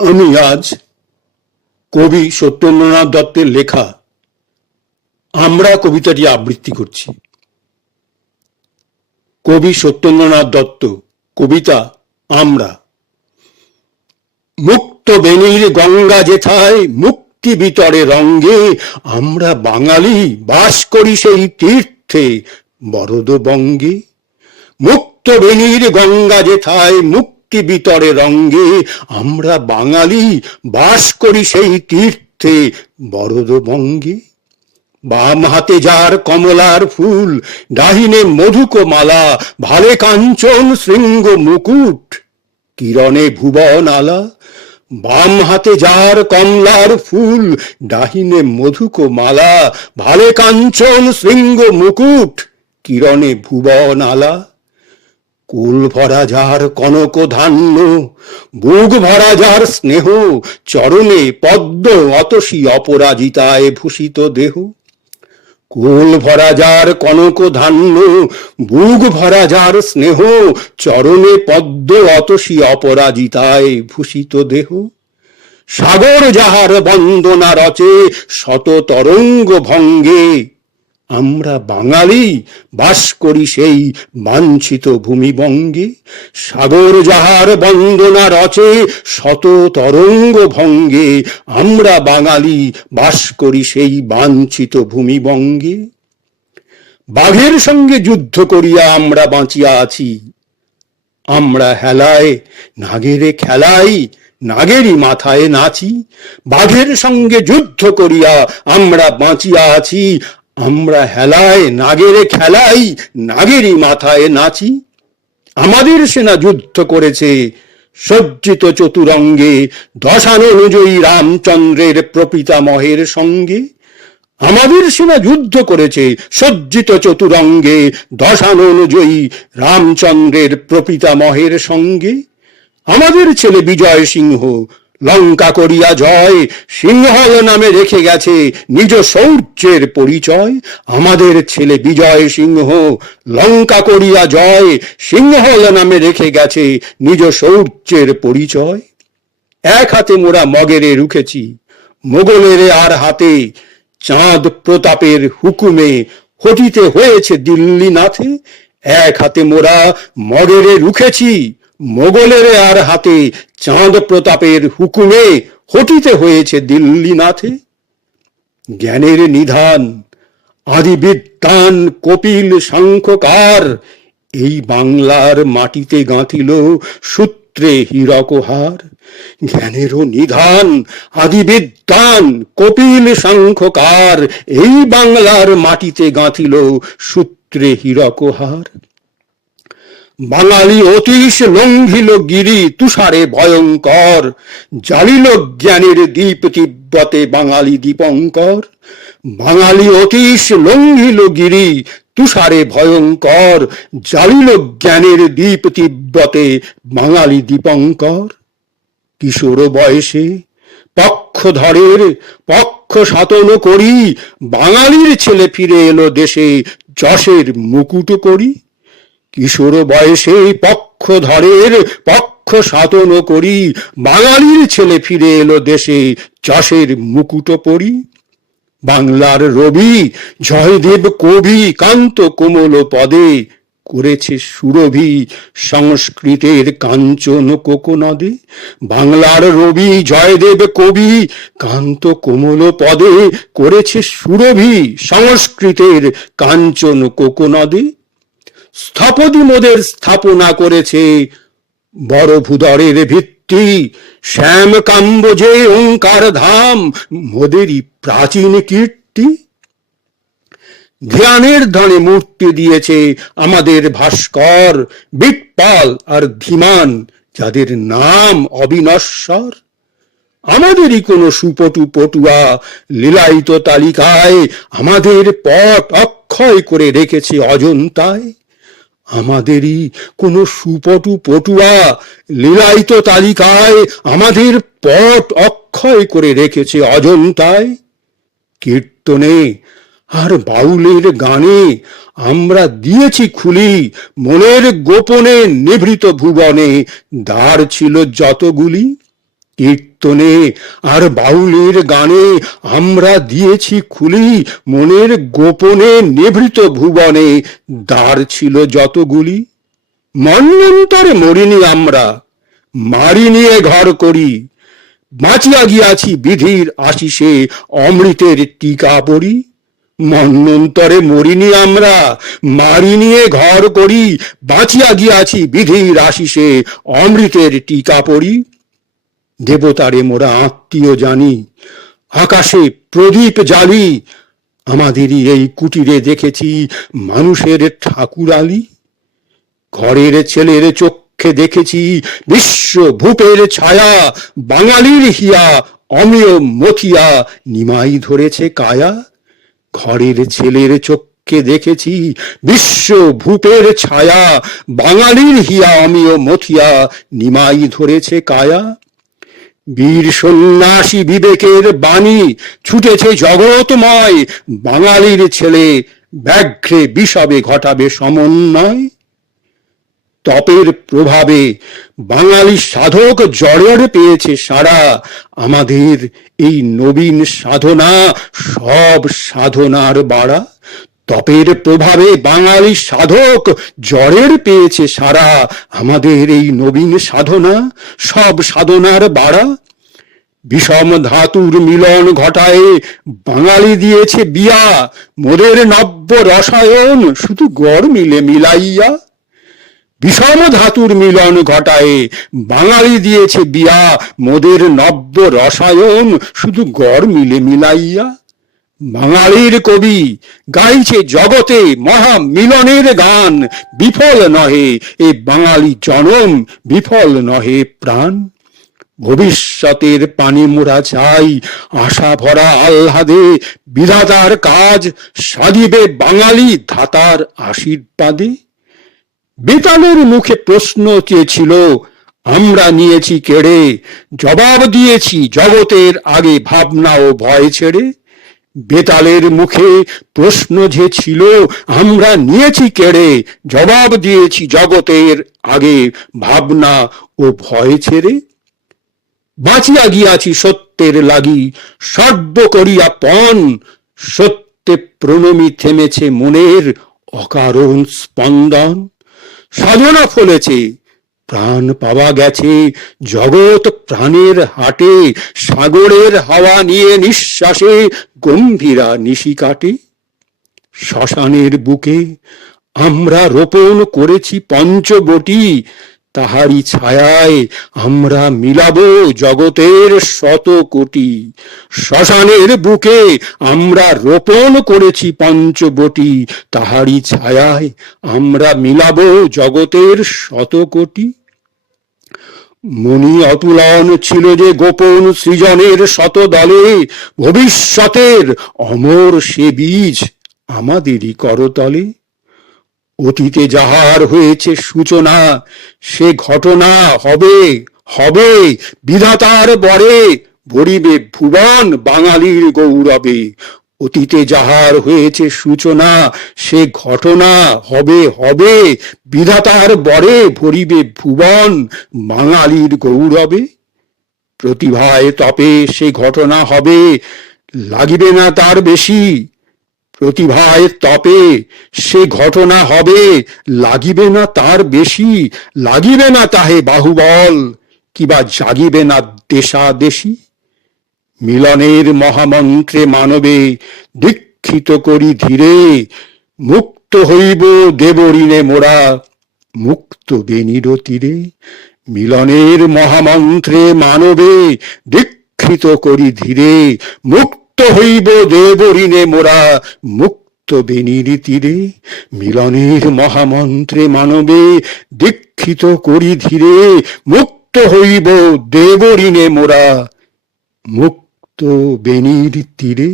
আমি আজ কবি সত্যেন্দ্রনাথ দত্তের লেখা আমরা কবিতাটি আবৃত্তি করছি। কবি সত্যেন্দ্রনাথ দত্ত, কবিতা আমরা। মুক্ত বেণীর গঙ্গা যেথায় মুক্তি বিতরে রঙ্গে, আমরা বাঙালি বাস করি সেই তীর্থে বরদ বঙ্গে। মুক্ত বেণীর গঙ্গা যেথায় মুক্তি বিতরে রঙ্গে, আমরা বাঙালি বাস করি সেই তীর্থে বরদ বঙ্গে। বাম হাতে যার কমলার ফুল, ডাহিনে মধুক মালা, ভালে কাঞ্চন শৃঙ্গ মুকুট, কিরণে ভুবন আলা। বাম হাতে যার কমলার ফুল, ডাহিনে মধুক মালা, ভালে কাঞ্চন শৃঙ্গ মুকুট, কিরণে ভুবন আলা। কুল ভরা যার কনক ধান্য, বুক ভরা যার স্নেহ, চরণে পদ্ম অতসী অপরাজিতায় ভূষিত দেহ। কুল ভরা যার কনক ধান্য, বুক ভরা যার স্নেহ, চরণে পদ্ম অতসী অপরাজিতায় ভূষিত দেহ। সাগর যাহার বন্দনা রচে শত তরঙ্গ ভঙ্গে, আমরা বাঙালি বাস করি সেই বাঞ্ছিত ভূমিবঙ্গে। সাগর যাহার বন্দনা রচে শত তরঙ্গ ভঙ্গে, আমরা বাঙালি বাস করি সেই বাঞ্ছিত ভূমিবঙ্গে। বাঘের সঙ্গে যুদ্ধ করিয়া আমরা বাঁচিয়া আছি, আমরা হেলায় নাগেরে খেলাই, নাগেরই মাথায় নাচি। বাঘের সঙ্গে যুদ্ধ করিয়া আমরা বাঁচিয়া আছি, আমরা হেলায় নাগেরে খেলাই, নাগেরই মাথায় নাচি। আমাদের সেনা যুদ্ধ করেছে সজ্জিত চতুরঙ্গে, দশানুযায়ী রামচন্দ্রের প্রপিতামহের সঙ্গে। আমাদের সেনা যুদ্ধ করেছে সজ্জিত চতুরঙ্গে, দশানুযায়ী রামচন্দ্রের প্রপিতামহের সঙ্গে। আমাদের ছেলে বিজয় সিংহ লঙ্কা করিয়া জয়, সিংহল নামে রেখে গেছে নিজ শৌর্যের পরিচয়। আমাদের ছেলে বিজয় সিংহ লঙ্কা করিয়া জয়, সিংহল নামে রেখে গেছে নিজ শৌর্যের পরিচয়। এক হাতে মোরা মগেরে রুখেছি, মোগলের আর হাতে চাঁদ প্রতাপের হুকুমে হটিতে হয়েছে দিল্লি নাথে। এক হাতে মোরা মগেরে রুখেছি, মোগলের আর হাতে চাঁদ প্রতাপের হুকুমে হটিতে হয়েছে দিল্লি নাথে। জ্ঞানের নিধান আদি বিদ্বান কপিল সাংখ্যকার, এই বাংলার মাটিতে গাঁথিল সূত্রে হীরকহার। জ্ঞানেরও নিধান আদি বিদ্বান কপিল সাংখ্যকার, এই বাংলার মাটিতে গাঁথিল সূত্রে হীরকহার। বাঙালি অতীশ লঙ্ঘিল গিরি তুষারে ভয়ঙ্কর, জ্বালিল জ্ঞানের দীপ তিব্বতে বাঙালি দীপঙ্কর। বাঙালি অতীশ লঙ্ঘিল গিরি তুষারে ভয়ঙ্কর, জ্বালিল জ্ঞানের দীপ তিব্বতে বাঙালি দীপঙ্কর। কিশোর বয়সে পক্ষধরের পক্ষ সাতন করি, বাঙালির ছেলে ফিরে এলো দেশে যশের মুকুট করি। কিশোর বয়সে পক্ষধরের পক্ষ সাধন করি, বাঙালির ছেলে ফিরে এলো দেশে যশের মুকুট পরি। বাংলার রবি জয়দেব কবি কান্ত কোমল পদে, করেছে সুরভি সংস্কৃতের কাঞ্চন কোকনদে। বাংলার রবি জয়দেব কবি কান্ত কোমল পদে, করেছে সুরভি সংস্কৃতের কাঞ্চন কোকনদে। স্থপতি মোদের স্থাপনা করেছে বড় ভূদরের ভিত্তি, শ্যাম কাম্বজে ওঙ্কার ধাম মোদেরই প্রাচীন কীর্তি। ধ্যানের ধানে মূর্তি দিয়েছে আমাদের ভাস্কর, বিটপাল আর ধীমান যাদের নাম অবিনশ্বর। আমাদেরই কোনো সুপটু পটুয়া লীলায়িত তালিকায় আমাদের পট অক্ষয় করে রেখেছে অজন্তায়। আমাদেরই কোনো সুপটু পটুয়া লীলায়িত তালিকায় আমাদের পট অক্ষয় করে রেখেছে অজন্তায়। কীর্তনে আর বাউলের গানে আমরা দিয়েছি খুলি, মনের গোপনে নিভৃত ভুবনে দ্বার ছিল যতগুলি। কীর্তনে আর বাউলের গানে আমরা দিয়েছি খুলি মনের গোপনে নিভৃত ভুবনে দ্বার ছিল যতগুলি। মন্বন্তরে মরিনি আমরা, মারি নিয়ে ঘর করি, বাঁচিয়া গিয়াছি বিধির আশিসে অমৃতের টিকা পড়ি। মন্বন্তরে মরিনি আমরা, মারি নিয়ে ঘর করি, বাঁচিয়া গিয়াছি বিধির আশিসে অমৃতের টিকা পড়ি। দেবতারে মোরা আত্মীয় জানি, আকাশে প্রদীপ জ্বালি, আমাদেরই এই কুটিরে দেখেছি মানুষের ঠাকুরালি। ঘরের ছেলের চক্ষে দেখেছি বিশ্ব ভূপের ছায়া, বাঙালির হিয়া অমিয় মথিয়া নিমাই ধরেছে কায়া। ঘরের ছেলের চক্ষে দেখেছি বিশ্ব ভূপের ছায়া, বাঙালির হিয়া অমিয় মথিয়া নিমাই ধরেছে কায়া। বীর সন্ন্যাসী বিবেকের বাণী ছুটেছে জগৎময়, বাঙালির ছেলে ব্যাঘ্রে বিষবে ঘটাবে সমন্বয়। তপের প্রভাবে বাঙালি সাধক জড়ের পেয়েছে সারা, আমাদের এই নবীন সাধনা সব সাধনার বাড়া। তপের প্রভাবে বাঙালি সাধক জড়ের পেয়েছে সারা, আমাদের এই নবীন সাধনা সব সাধনার বাড়া। বিষম ধাতুর মিলন ঘটায় বাঙালি দিয়েছে বিয়া, মোদের নব্য রসায়ন শুধু গড় মিলে মিলাইয়া। বিষম ধাতুর মিলন ঘটায় বাঙালি দিয়েছে বিয়া, মোদের নব্য রসায়ন শুধু গড় মিলে মিলাইয়া। বাঙালির কবি গাইছে জগতে মহা মিলনের গান, বিফল নহে এ বাঙালি জনম, বিফল নহে প্রাণ। ভবিষ্যতের পানি মোরা চাই আশা ভরা আহ্লাদে, বিধাতার কাজ সাধিবে বাঙালি ধাতার আশীর্বাদে। বেতালের মুখে প্রশ্ন চেয়েছিল, আমরা নিয়েছি কেড়ে, জবাব দিয়েছি জগতের আগে ভাবনা ও ভয় ছেড়ে। বেতালের মুখে প্রশ্ন যে ছিল, আমরা নিয়েছি কেড়ে, জবাব দিয়েছি জগতের আগে ভাবনা ও ভয় ছেড়ে। বাঁচিয়া গিয়াছি সত্যের লাগি সর্ব করিয়া পণ, সত্যে প্রণমী থেমেছে মনের অকারণ স্পন্দন। সাধনা ফলেছে প্রাণ পাওয়া গেছে জগৎ প্রাণের হাটে, সাগরের হাওয়া নিয়ে নিঃশ্বাসে গম্ভীরা নিশি কাটে। শ্মশানের বুকে আমরা রোপণ করেছি পঞ্চবটি, তাহারি ছায়ায় আমরা মিলাবো জগতের শত কোটি। শ্মশানের বুকে আমরা রোপণ করেছি পঞ্চবটি, তাহারি ছায়ায় আমরা মিলাবো জগতের শত কোটি। মনি অতুলন ছিল যে গোপন সৃজনের শত দলে, ভবিষ্যতের অমর সে বীজ আমাদেরই করতলে। অতীতে যাহার হয়েছে সূচনা সে ঘটনা হবে হবে, বিধাতার বরে ভরিবে ভুবন বাঙালির গৌরবে। অতীতে যাহার হয়েছে সূচনা সে ঘটনা হবে হবে, বিধাতার বরে ভরিবে ভুবন বাঙালির গৌরবে। প্রতিভায় তপে সে ঘটনা হবে, লাগিবে না তার বেশি। প্রতিভায় তপে সে ঘটনা হবে, লাগিবে না তার বেশি। লাগিবে না তাহে বাহুবল, কিবা জাগিবে না দেশাদেশী। মিলনের মহামন্ত্রে মানবে দীক্ষিত করি ধীরে, মুক্ত হইব দেবঋণে মোরা মুক্ত বেনির তীরে। মিলনের মহামন্ত্রে মানবে দীক্ষিত করি ধীরে, মুক্ত হইব দেবঋণে মোরা মুক্ত বেনির তীরে। মিলনের মহামন্ত্রে মানবে দীক্ষিত করি ধীরে, মুক্ত হইব দেবঋণে মোরা মুক্ত বেনির তীরে।